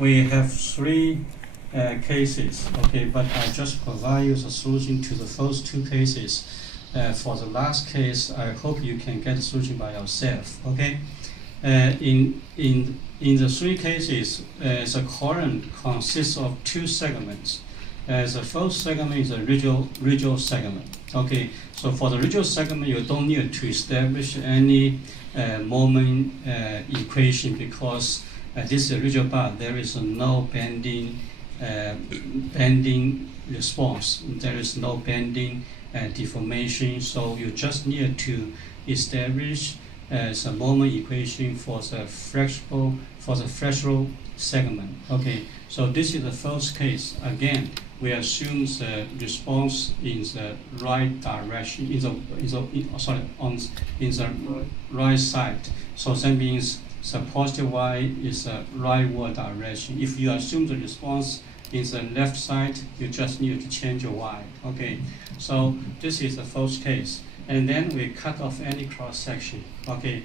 we have three cases, okay, but I just provide you the solution to the first two cases. For the last case, I hope you can get the solution by yourself, okay? In the three cases, the current consists of two segments. The first segment is a radial segment. Okay, so for the radial segment, you don't need to establish any moment equation because this radial bar there is no bending response. There is no bending deformation. So you just need to establish the moment equation for the fractional segment. Okay, so this is the first case. Again, we assume the response in the right direction, in the right side. So that means the positive y is the rightward direction. If you assume the response in the left side, you just need to change your y. Okay, so this is the first case. And then we cut off any cross section. Okay,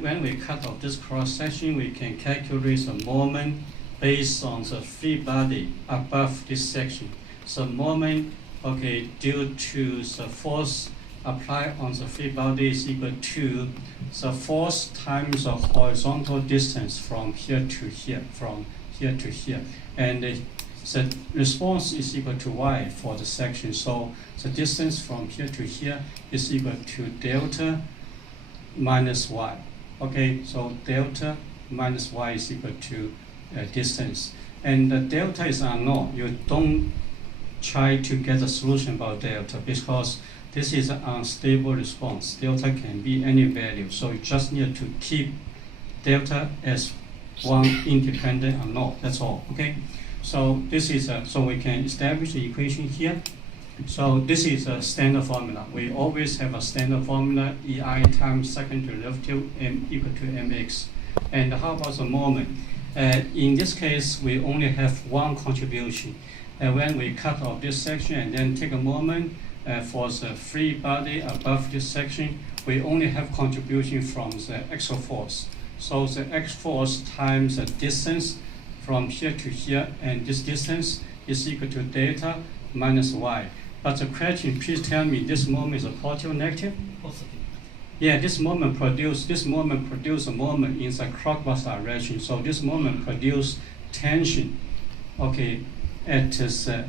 when we cut off this cross section, we can calculate the moment based on the free body above this section. So moment, okay, due to the force applied on the free body is equal to the force times the horizontal distance from here to here, and the response is equal to y for the section. So the distance from here to here is equal to delta minus y. Okay, so delta minus y is equal to distance. And the delta is unknown. You don't try to get a solution about delta because this is an unstable response. Delta can be any value. So you just need to keep delta as one independent unknown. That's all. Okay. So this is so we can establish the equation here. So this is a standard formula. We always have a standard formula: EI times second derivative m equal to mx. And how about the moment? In this case, we only have one contribution. When we cut off this section and then take a moment for the free body above this section, we only have contribution from the axial force. So the x force times the distance from here to here, and this distance is equal to delta minus y. But the question, please tell me, this moment is a positive or negative? Positive. Yeah, this moment produce a moment in the clockwise direction. So this moment produce tension, okay, at the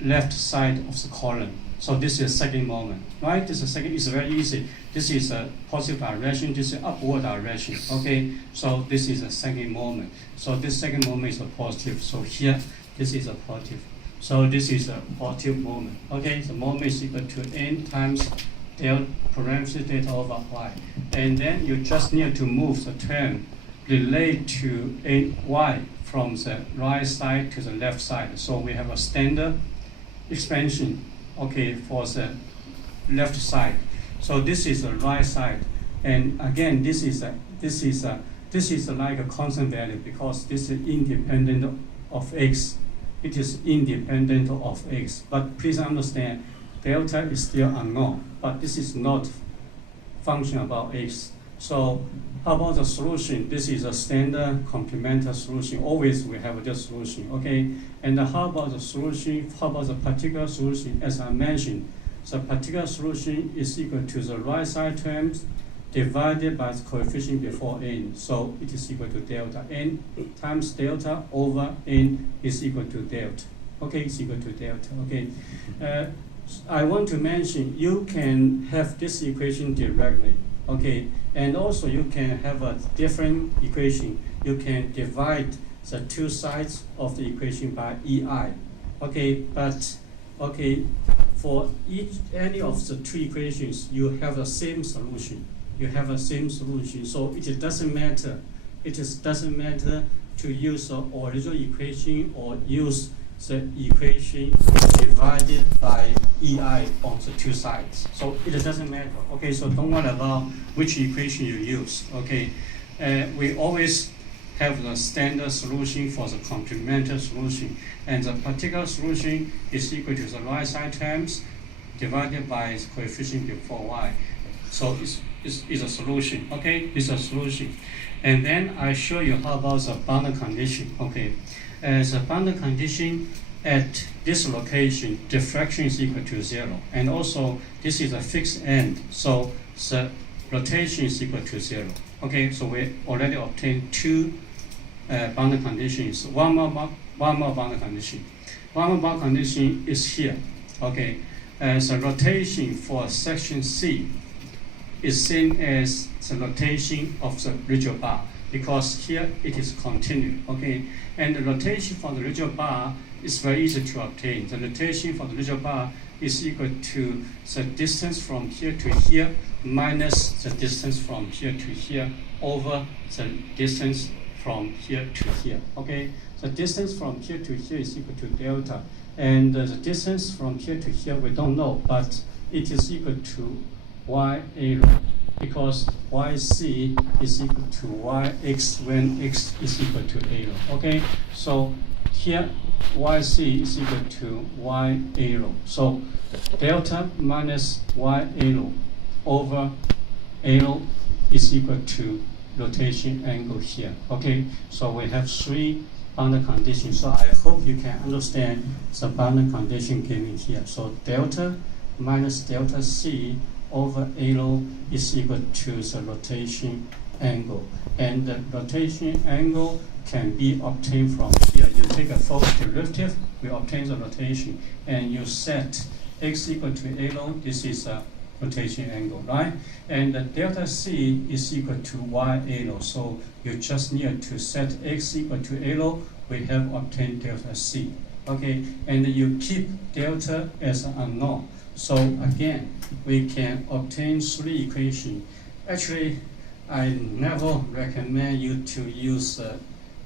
left side of the column. So this is second moment, right? This is second. It's very easy. This is a positive direction. This is upward direction. Okay. So this is a second moment. So this second moment is a positive. So here, this is a positive. So this is a positive moment. Okay. The moment is equal to n times parenthesis delta over y, and then you just need to move the term relate to y from the right side to the left side. So we have a standard expansion, okay, for the left side. So this is the right side, and again this is like a constant value because this is independent of x. It is independent of x. But please understand, delta is still unknown, but this is not function about x. So how about the solution? This is a standard complementary solution. Always we have this solution, okay? And how about the solution? How about the particular solution? As I mentioned, the particular solution is equal to the right side terms divided by the coefficient before n. So it is equal to delta. N times delta over n is equal to delta. Okay, it's equal to delta. Okay. I want to mention you can have this equation directly. Okay, and also you can have a different equation. You can divide the two sides of the equation by EI. Okay, but okay, for any of the two equations, you have the same solution. You have the same solution. So it doesn't matter. Doesn't matter to use the original equation or use the equation divided by EI on the two sides. So it doesn't matter. Okay, so don't worry about which equation you use. Okay, we always have the standard solution for the complementary solution, and the particular solution is equal to the right side terms divided by its coefficient before y. So it's a solution. Okay, it's a solution. And then I show you how about the boundary condition. Okay, as a boundary condition at this location, diffraction is equal to 0. And also, this is a fixed end, so the rotation is equal to 0. Okay, so we already obtained two boundary conditions. One more boundary condition. One more boundary condition is here. Okay, the rotation for section C is same as the rotation of the radial bar, because here it is continuous. Okay, and the rotation for the radial bar is very easy to obtain. The rotation for the radial bar is equal to the distance from here to here minus the distance from here to here over the distance from here to here. Okay, the distance from here to here is equal to delta, and the distance from here to here we don't know, but it is equal to y arrow, because yc is equal to yx when x is equal to arrow. Okay, so here yc is equal to y arrow. So delta minus y arrow over arrow is equal to rotation angle here. Okay, so we have three boundary conditions. So I hope you can understand the boundary condition given here. So delta minus delta c over arrow is equal to the rotation angle, and the rotation angle can be obtained from here. You take a false derivative, we obtain the rotation, and you set x equal to arrow. This is a rotation angle, right? And the delta c is equal to y arrow. So you just need to set x equal to arrow. We have obtained delta c. Okay, and you keep delta as an unknown. So again, we can obtain three equations. Actually, I never recommend you to use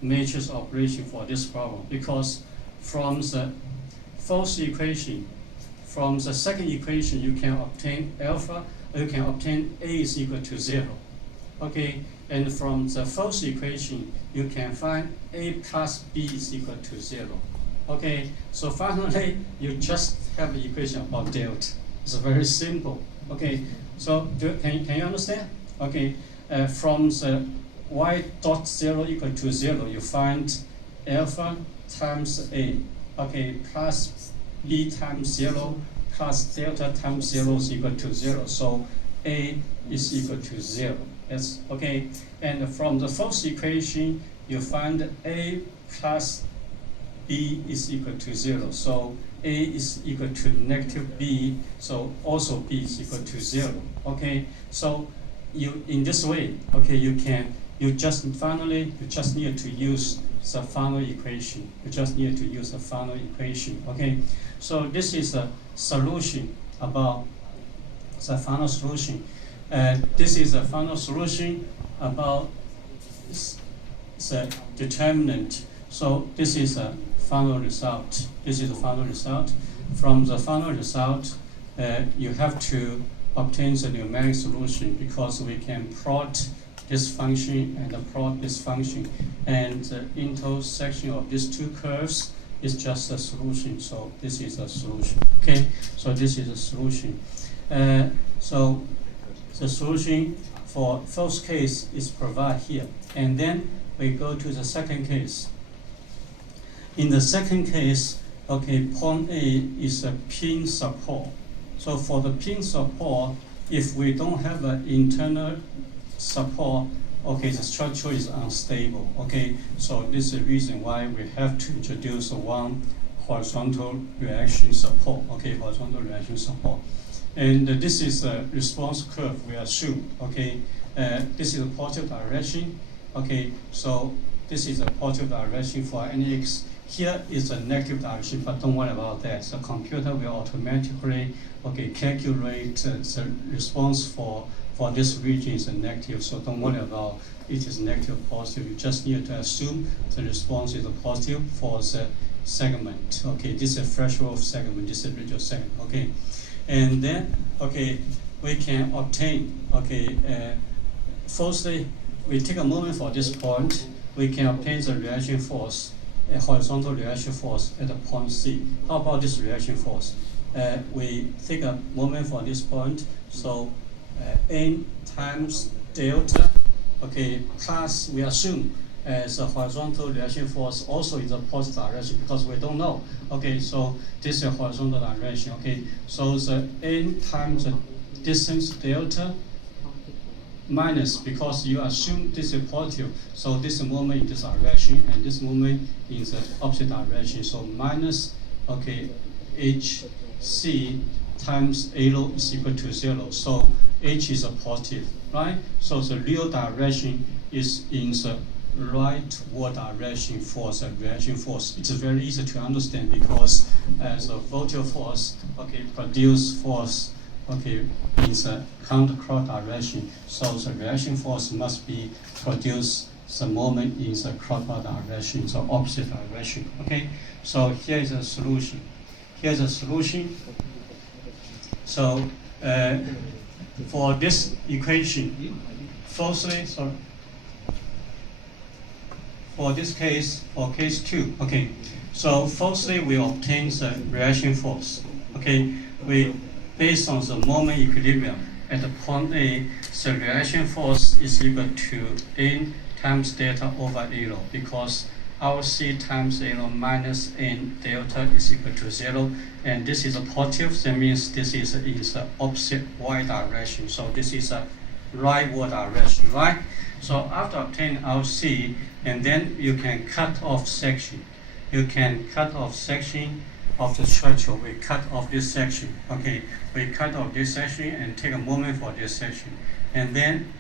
matrix operation for this problem, because from the first equation, from the second equation, you can obtain alpha, you can obtain a is equal to 0. Okay, and from the first equation, you can find a plus b is equal to 0. Okay, so finally, you just have the equation about delta. It's very simple. Okay, so can you understand? Okay, from the y dot 0 equal to 0, you find alpha times a, okay, plus b times 0 plus delta times 0 is equal to 0. So a is equal to 0. That's okay. And from the first equation, you find a plus b is equal to 0. So a is equal to negative b, so also b is equal to 0. Okay, so you in this way, okay, you just need to use the final equation. You just need to use the final equation. Okay, so this is a solution about the final solution. This is a final solution about the determinant. So this is a final result. This is the final result. From the final result, you have to obtain the numeric solution, because we can plot this function and plot this function, and the intersection of these two curves is just a solution. So this is a solution. Okay, so this is a solution. So the solution for first case is provided here, and then we go to the second case. In the second case, okay, point A is a pin support. So for the pin support, if we don't have an internal support, okay, the structure is unstable. Okay, so this is the reason why we have to introduce one horizontal reaction support. Okay, horizontal reaction support. And this is a response curve we assume. Okay, this is a positive direction. Okay, so this is a positive direction for NX. Here is a negative direction, but don't worry about that. The computer will automatically, okay, calculate the response for this region is a negative. So don't worry about it is negative or positive. You just need to assume the response is a positive for the segment. Okay, this is a threshold segment. This is a radial segment. Okay, and then okay, we can obtain. Okay, firstly, we take a moment for this point. We can obtain the reaction force, a horizontal reaction force at the point C. How about this reaction force? We take a moment for this point. So N times delta okay, plus we assume as a horizontal reaction force also in the positive direction because we don't know. Okay, so this is a horizontal direction. Okay, so the n times the distance delta minus, because you assume this is positive, so this moment in this direction and this moment in the opposite direction. So minus, okay, hc times a rho is equal to 0. So h is a positive, right? So the real direction is in the rightward direction for the reaction force. It's very easy to understand because as a voltage force, okay, produce force, okay, in the counterclockwise direction. So the reaction force must be produce the moment in the clockwise direction, the opposite direction. Okay, so here is a solution. Here's a solution. So for this equation, firstly, sorry, for this case, for case 2, okay. So firstly, we obtain the reaction force. Okay, we based on the moment equilibrium at the point A, the reaction force is equal to n times delta over a rho because our c times a rho minus n delta is equal to 0, and this is a positive. That means this is in the opposite y direction. So this is a rightward direction, right? So after obtaining our c, and then you can cut off section. You can cut off section of the structure. We cut off this section. Okay, we cut off this section and take a moment for this section, and then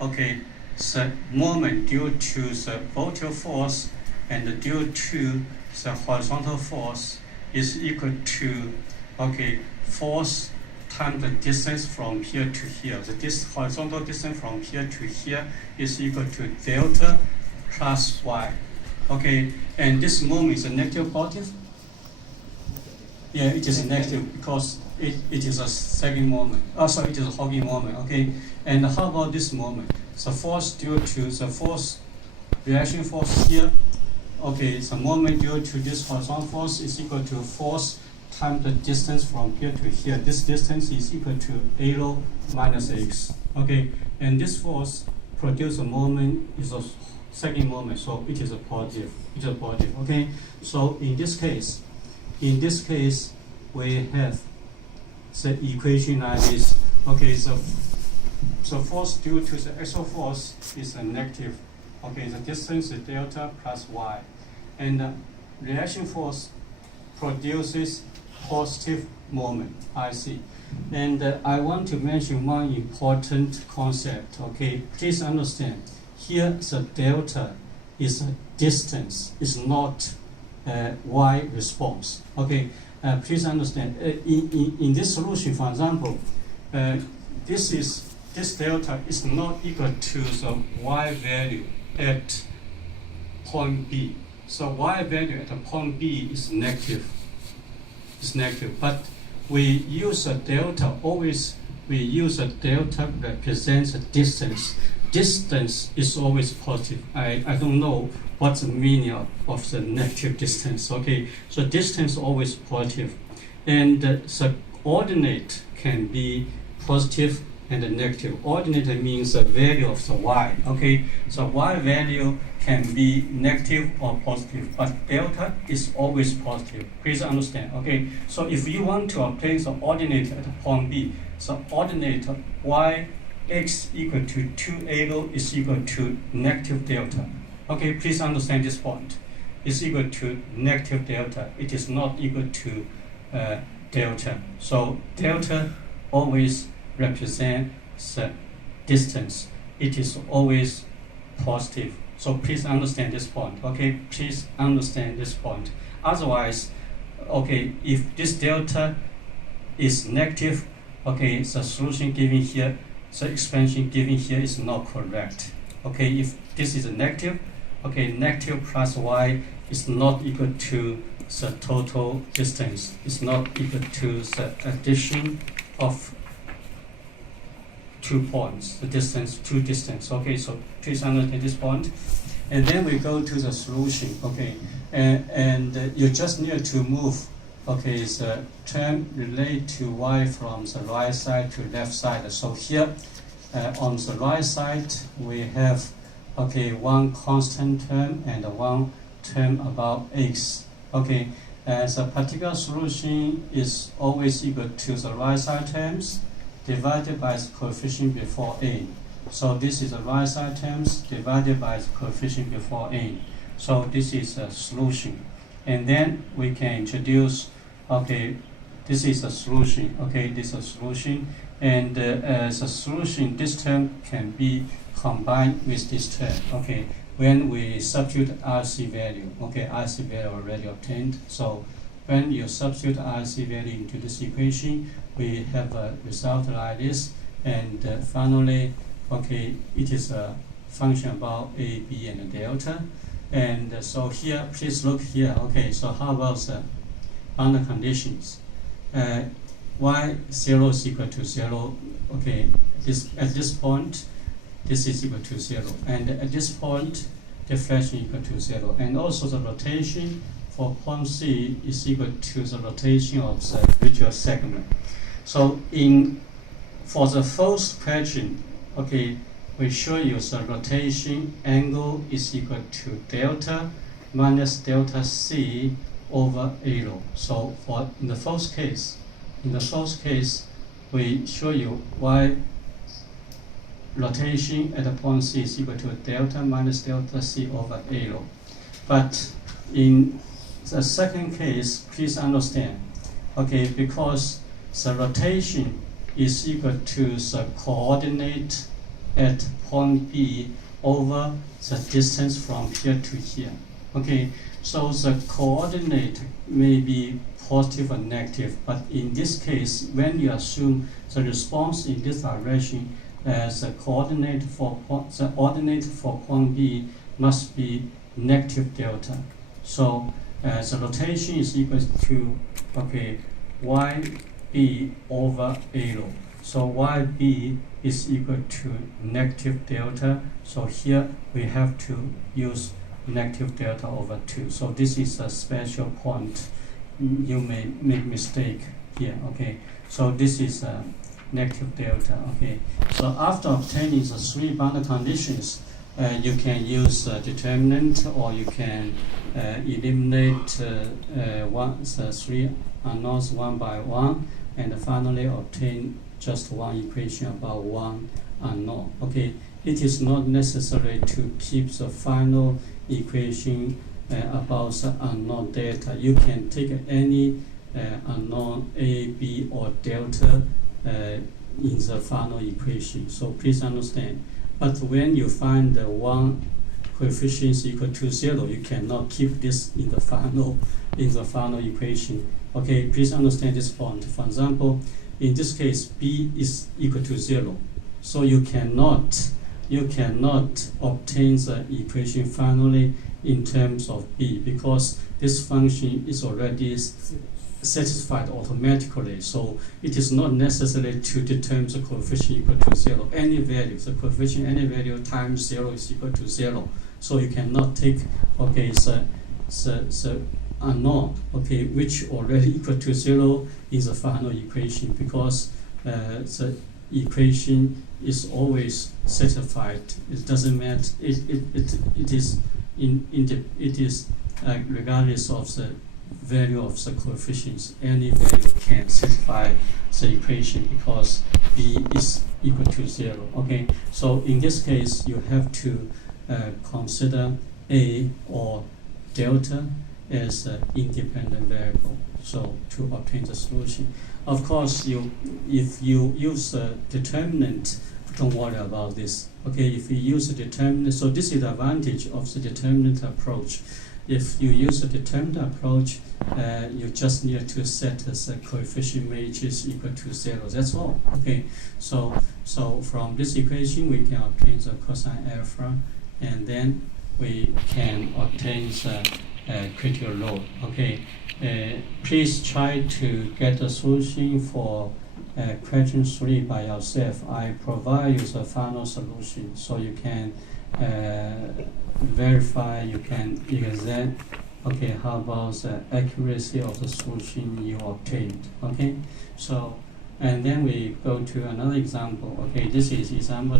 okay, the moment due to the voltage force and due to the horizontal force is equal to, okay, force times the distance from here to here. The horizontal distance from here to here is equal to delta plus y. Okay, and this moment is a negative positive. Yeah, it is negative because it is a second moment. Oh, sorry, it is a Hawking moment. Okay, and how about this moment? The force due to the force, reaction force here. Okay, the moment due to this horizontal force is equal to force times the distance from here to here. This distance is equal to a rho minus x. Okay, and this force produce a moment is a second moment, so it is a positive. It is a positive. Okay, so in this case, we have the equation like this. Okay, so force due to the axial force is a negative. Okay, the distance is delta plus y, and the reaction force produces positive moment, IC. And I want to mention one important concept. Okay, please understand. Here, the delta is a distance, is not y response. Okay, please understand. In this solution, for example, this delta is not equal to the y value at point B. So y value at point B is negative. It's negative, but we use a delta. Always we use a delta represents a distance. Distance is always positive. I don't know what's the meaning of the negative distance. Okay, so distance always positive, and the ordinate can be positive and negative. Ordinate means the value of the y. Okay, so y value can be negative or positive, but delta is always positive. Please understand. Okay, so if you want to obtain the ordinate at point B, the ordinate y x equal to 2a rho is equal to negative delta. Okay, please understand this point. It's equal to negative delta. It is not equal to delta. So delta always represents the distance. It is always positive. So please understand this point. Okay, please understand this point. Otherwise, okay, if this delta is negative, okay, the solution given here, the expansion given here is not correct. Okay, if this is a negative, okay, negative plus y is not equal to the total distance. It's not equal to the addition of 2 points, the distance, two distance. Okay, so please understand this point. And then we go to the solution. Okay, and you just need to move, okay, the term relate to y from the right side to left side. So here, on the right side, we have one constant term and one term about x. Okay, the particular solution is always equal to the right side terms divided by the coefficient before a. So this is the right side terms divided by the coefficient before a. So this is a solution. And then we can introduce, this is a solution. This is a solution. And as a solution, this term can be combined with this term. When we substitute RC value, RC value already obtained. So when you substitute RC value into this equation, we have a result like this. And finally, it is a function about A, B, and delta. And so here, please look here. So how about the boundary conditions? Y0 is equal to 0. At this point, this is equal to 0. And at this point, deflection equal to 0. And also the rotation for point C is equal to the rotation of the visual segment. So for the first question, we show you the rotation angle is equal to delta minus delta C over A rho. So in the first case, we show you y rotation at the point C is equal to delta minus delta C over A rho. But in the second case, please understand, because the rotation is equal to the coordinate at point B over the distance from here to here. So the coordinate may be positive or negative, but in this case, when you assume the response in this direction, the ordinate for point B must be negative delta. So the rotation is equal to YB over A rho. So YB is equal to negative delta. So here we have to use negative delta over 2. So this is a special point. You may make mistake here. So this is negative delta. So after obtaining the three boundary conditions, you can use a determinant, or you can eliminate the three unknowns one by one, and finally obtain just one equation about one unknown. It is not necessary to keep the final equation about the unknown delta. You can take any unknown A, B, or delta in the final equation. So please understand. But when you find the one coefficient is equal to 0, you cannot keep this in the final equation. Please understand this point. For example, in this case, B is equal to 0, so you cannot obtain the equation finally in terms of B, because this function is already satisfied automatically. So it is not necessary to determine the coefficient equal to 0. Any value, the coefficient any value times 0 is equal to 0. So you cannot take the unknown, which already equal to 0 in the final equation, because the equation is always satisfied. It doesn't matter. It is regardless of the value of the coefficients. Any value can satisfy the equation because B is equal to 0. So in this case, you have to consider A or delta as an independent variable, so to obtain the solution. Of course, if you use a determinant, don't worry about this. If you use a determinant, so this is the advantage of the determinant approach. If you use a determinant approach, you just need to set the coefficient matrix equal to 0. That's all. So from this equation, we can obtain the cosine alpha, and then we can obtain the critical load. Please try to get a solution for question 3 by yourself. I provide you the final solution, so you can verify, you can examine how about the accuracy of the solution you obtained. So And then we go to another example. Okay, this is example